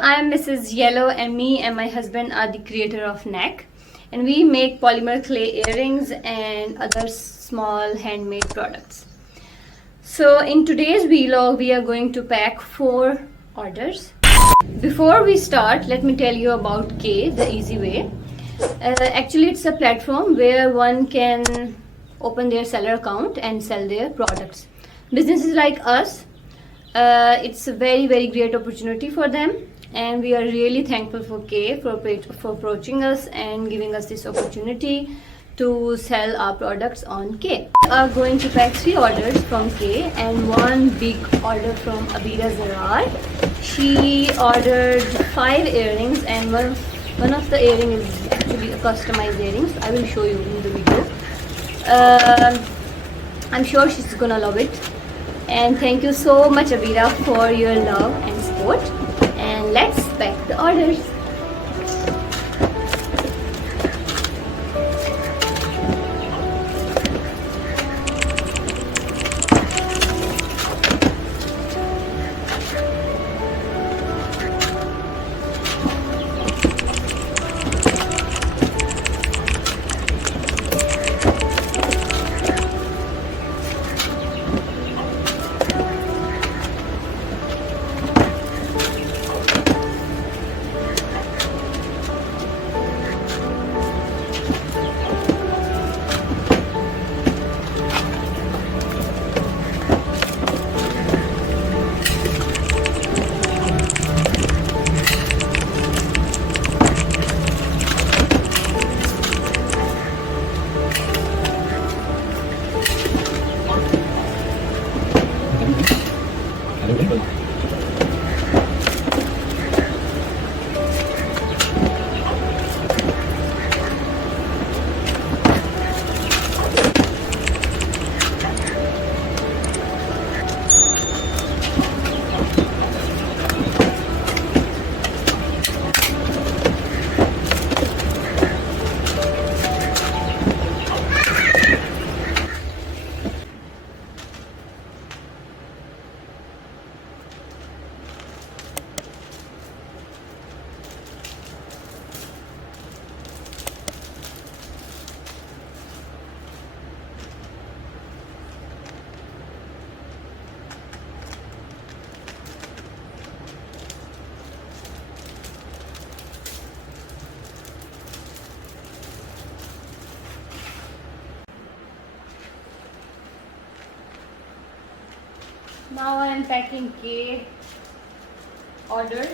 I'm Mrs. Yellow, and me and my husband are the creator of KNACK, and we make polymer clay earrings and other small handmade products. So in today's vlog, we are going to pack 4 orders. Before we start, let me tell you about K, the easy way. Actually, it's a platform where one can open their seller account and sell their products. Businesses like us, it's a very great opportunity for them, and we are really thankful for K for approaching us and giving us this opportunity to sell our products on K. We are going to pack 3 orders from K and 1 big order from Abira Zarar. She ordered 5 earrings, and one of the earring is actually a customized earrings. I will show you in the video. I'm sure she's gonna love it. And thank you so much, Abira, for your love and support. And let's pack the orders. Now I am packing K orders.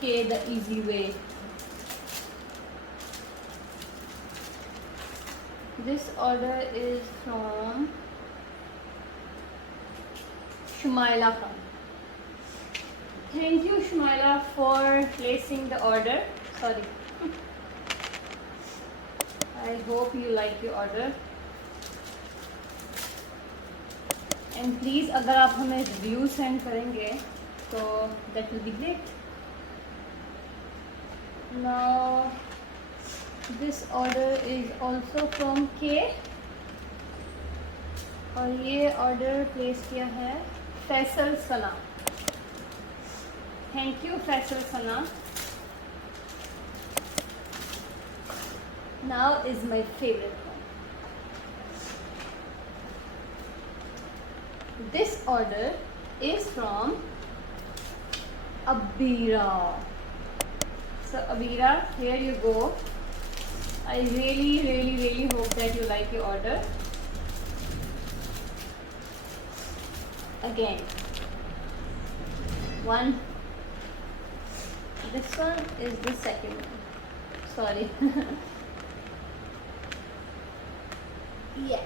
K the easy way. This order is from Shumaila. Thank you, Shumaila, for placing the order. Sorry. I hope you like your order. And please, अगर आप हमें review send करेंगे तो that will be great. Now this order is also from K, और ये order place किया है Faisal Sana. Thank you Faisal Sana. Now is my favorite one. This order is from Abira. So Abira, here you go. I really hope that you like your order. Again, one. This one is the second one. Sorry. Yeah.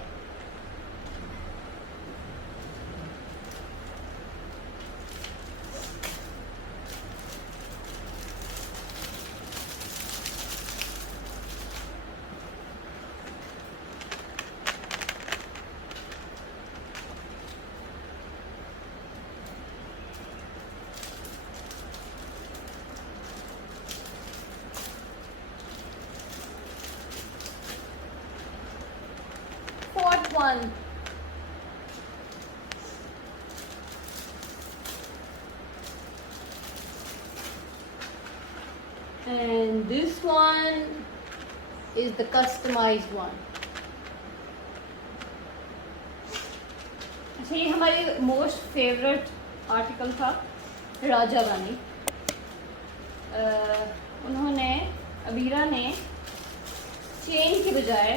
Fourth one. and this one is the customized one. अच्छा, ये हमारी most favourite article था राजा रानी. उन्होंने अबीरा ने chain के बजाय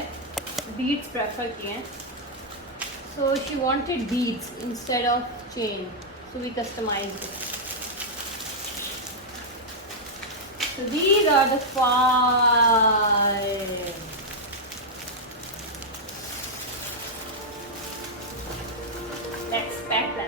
beads prefer किए हैं. So she wanted beads instead of chain, so we customized it. So these are the 5. Let's pack them.